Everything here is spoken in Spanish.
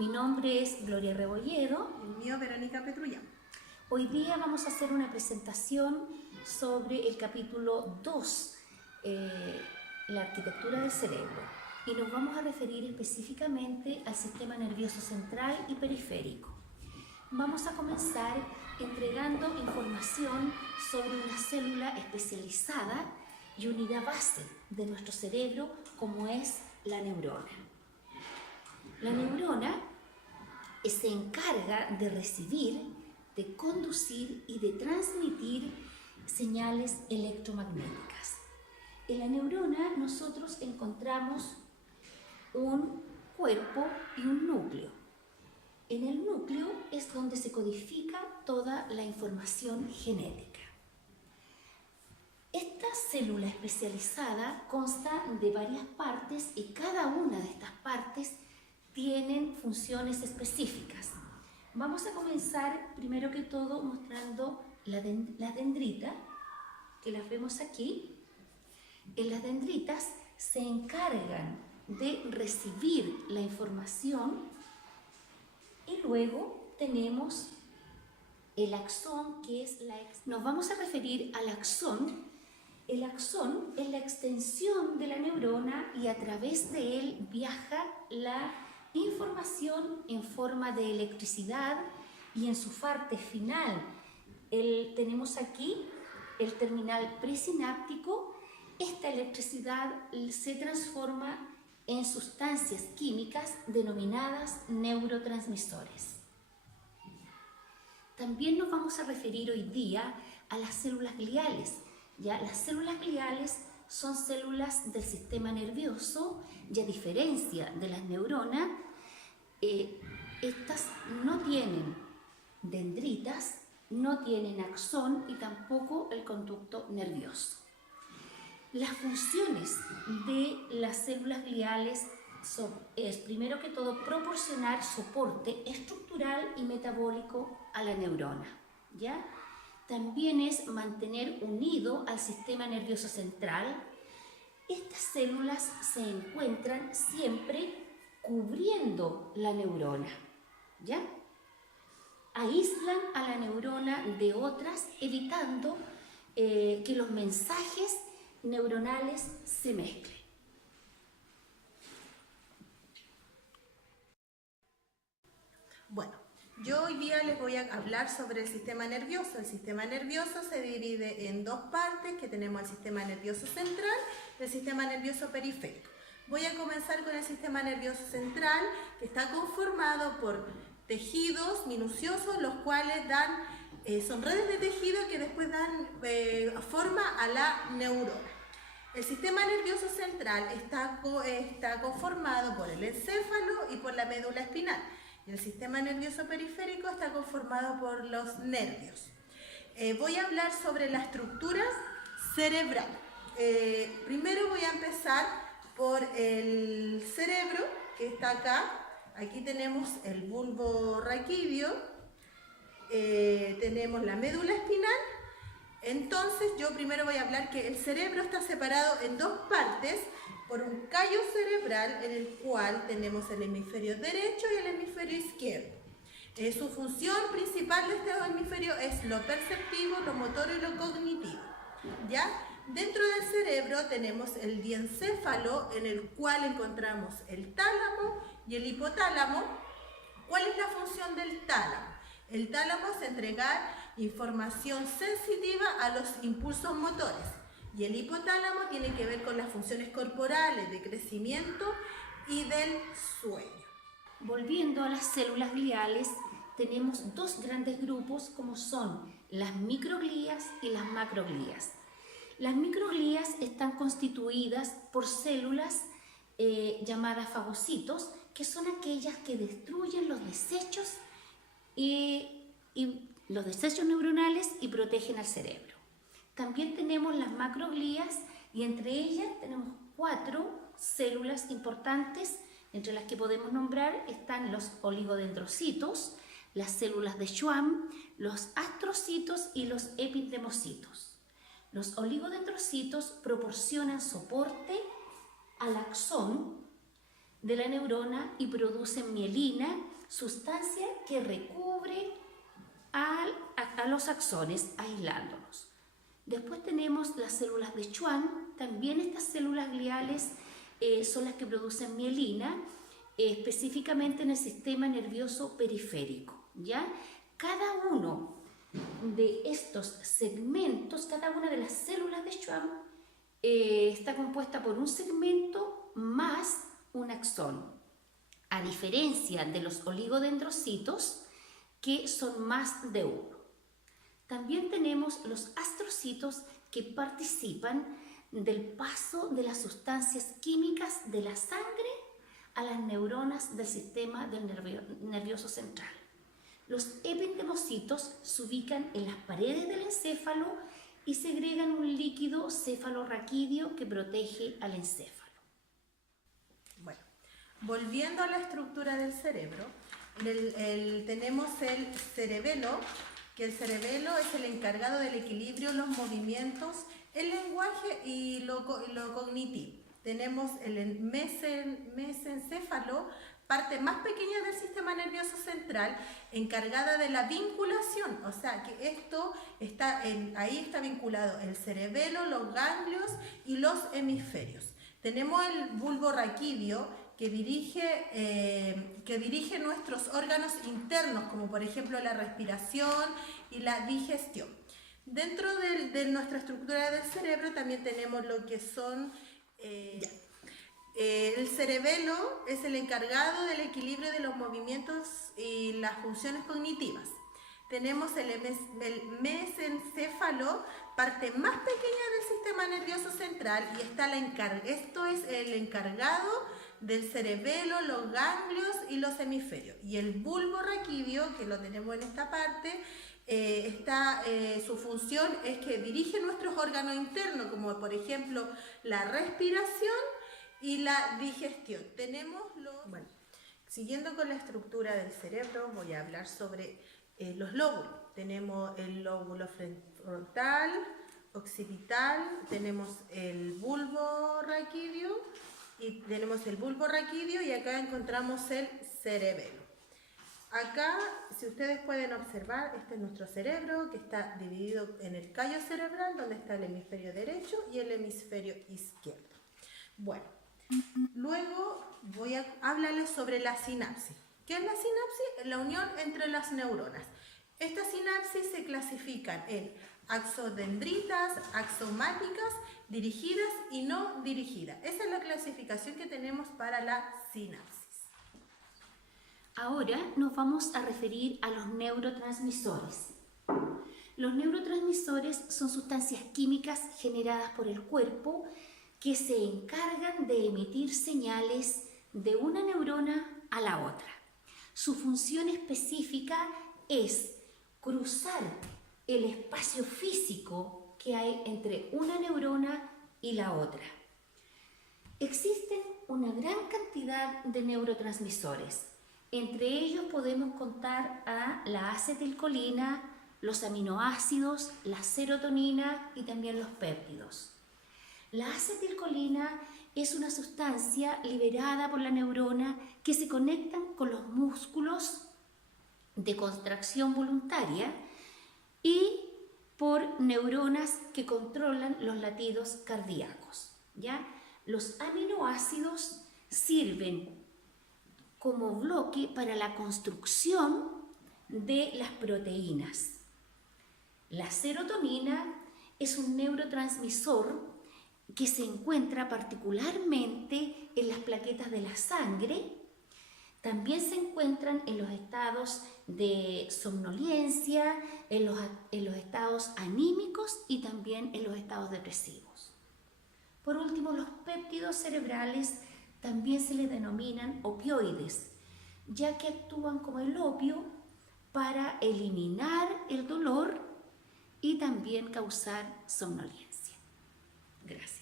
Mi nombre es Gloria Rebolledo. El mío, Verónica Petrulla. Hoy día vamos a hacer una presentación sobre el capítulo 2, la arquitectura del cerebro, y nos vamos a referir específicamente al sistema nervioso central y periférico. Vamos a comenzar entregando información sobre una célula especializada y unidad base de nuestro cerebro, como es la neurona. La neurona se encarga de recibir, de conducir y de transmitir señales electromagnéticas. En la neurona nosotros encontramos un cuerpo y un núcleo. En el núcleo es donde se codifica toda la información genética. Esta célula especializada consta de varias partes y cada una de estas partes tienen funciones específicas. Vamos a comenzar primero que todo mostrando las dendritas, que las vemos aquí. En las dendritas se encargan de recibir la información y luego tenemos el axón, que es Nos vamos a referir al axón. El axón es la extensión de la neurona y a través de él viaja la información en forma de electricidad, y en su parte final tenemos aquí el terminal presináptico. Esta electricidad se transforma en sustancias químicas denominadas neurotransmisores. También nos vamos a referir hoy día a las células gliales. Ya, las células gliales son células del sistema nervioso y, a diferencia de las neuronas, estas no tienen dendritas, no tienen axón y tampoco el conducto nervioso. Las funciones de las células gliales es, primero que todo, proporcionar soporte estructural y metabólico a la neurona, ¿ya? También es mantener unido al sistema nervioso central. Estas células se encuentran siempre cubriendo la neurona, ¿ya? Aíslan a la neurona de otras, evitando que los mensajes neuronales se mezclen. Bueno, yo hoy día les voy a hablar sobre el sistema nervioso. El sistema nervioso se divide en dos partes, que tenemos el sistema nervioso central y el sistema nervioso periférico. Voy a comenzar con el sistema nervioso central, que está conformado por tejidos minuciosos, los cuales son redes de tejido que después dan forma a la neurona. El sistema nervioso central está conformado por el encéfalo y por la médula espinal. Y el sistema nervioso periférico está conformado por los nervios. Voy a hablar sobre la estructura cerebral. Primero voy a empezar por el cerebro, que está acá. Aquí tenemos el bulbo raquídeo, tenemos la médula espinal. Entonces yo primero voy a hablar que el cerebro está separado en dos partes por un callo cerebral, en el cual tenemos el hemisferio derecho y el hemisferio izquierdo. Su función principal de este hemisferio es lo perceptivo, lo motor y lo cognitivo, ¿ya? Dentro del cerebro tenemos el diencéfalo, en el cual encontramos el tálamo y el hipotálamo. ¿Cuál es la función del tálamo? El tálamo es entregar información sensitiva a los impulsos motores, y el hipotálamo tiene que ver con las funciones corporales de crecimiento y del sueño. Volviendo a las células gliales, tenemos dos grandes grupos, como son las microglías y las macroglías. Las microglías están constituidas por células llamadas fagocitos, que son aquellas que destruyen los desechos los desechos neuronales y protegen al cerebro. También tenemos las macroglías, y entre ellas tenemos 4 células importantes, entre las que podemos nombrar están los oligodendrocitos, las células de Schwann, los astrocitos y los epidemocitos. Los oligodendrocitos proporcionan soporte al axón de la neurona y producen mielina sustancia que recubre a los axones, aislándolos. Después tenemos las células de Schwann. También estas células gliales son las que producen mielina, específicamente en el sistema nervioso periférico, ¿ya? Cada uno de estos segmentos, cada una de las células de Schwann está compuesta por un segmento más un axón, a diferencia de los oligodendrocitos, que son más de uno. También tenemos los astrocitos, que participan del paso de las sustancias químicas de la sangre a las neuronas del sistema nervioso central. Los ependemocitos se ubican en las paredes del encéfalo y segregan un líquido cefalorraquídeo que protege al encéfalo. Bueno, volviendo a la estructura del cerebro, tenemos el cerebelo, que el cerebelo es el encargado del equilibrio, los movimientos, el lenguaje y lo cognitivo. Tenemos el mesencéfalo, parte más pequeña del sistema nervioso central, encargada de la vinculación, o sea que ahí está vinculado el cerebelo, los ganglios y los hemisferios. Tenemos el bulbo raquídeo, que dirige nuestros órganos internos, como por ejemplo la respiración y la digestión. Dentro de nuestra estructura del cerebro también tenemos lo que son... el cerebelo es el encargado del equilibrio de los movimientos y las funciones cognitivas. Tenemos el mesencéfalo, parte más pequeña del sistema nervioso central, y esto es el encargado del cerebelo, los ganglios y los hemisferios. Y el bulbo raquídeo, que lo tenemos en esta parte, su función es que dirige nuestros órganos internos, como por ejemplo la respiración y la digestión. Bueno, siguiendo con la estructura del cerebro, voy a hablar sobre los lóbulos. Tenemos el lóbulo frontal, occipital, tenemos el bulbo raquídeo y acá encontramos el cerebelo. Acá, si ustedes pueden observar, este es nuestro cerebro, que está dividido en el callo cerebral, donde está el hemisferio derecho y el hemisferio izquierdo. Bueno, luego voy a hablarles sobre la sinapsis. ¿Qué es la sinapsis? La unión entre las neuronas. Estas sinapsis se clasifican en axodendritas, axomáticas, dirigidas y no dirigidas. Esa es la clasificación que tenemos para la sinapsis. Ahora nos vamos a referir a los neurotransmisores. Los neurotransmisores son sustancias químicas generadas por el cuerpo que se encargan de emitir señales de una neurona a la otra. Su función específica es cruzar el espacio físico que hay entre una neurona y la otra. Existen una gran cantidad de neurotransmisores. Entre ellos podemos contar a la acetilcolina, los aminoácidos, la serotonina y también los péptidos. La acetilcolina es una sustancia liberada por la neurona que se conectan con los músculos de contracción voluntaria y por neuronas que controlan los latidos cardíacos, ¿ya? Los aminoácidos sirven como bloque para la construcción de las proteínas. La serotonina es un neurotransmisor que se encuentra particularmente en las plaquetas de la sangre. También se encuentran en los estados de somnolencia, en los estados anímicos y también en los estados depresivos. Por último, los péptidos cerebrales también se les denominan opioides, ya que actúan como el opio para eliminar el dolor y también causar somnolencia. Gracias.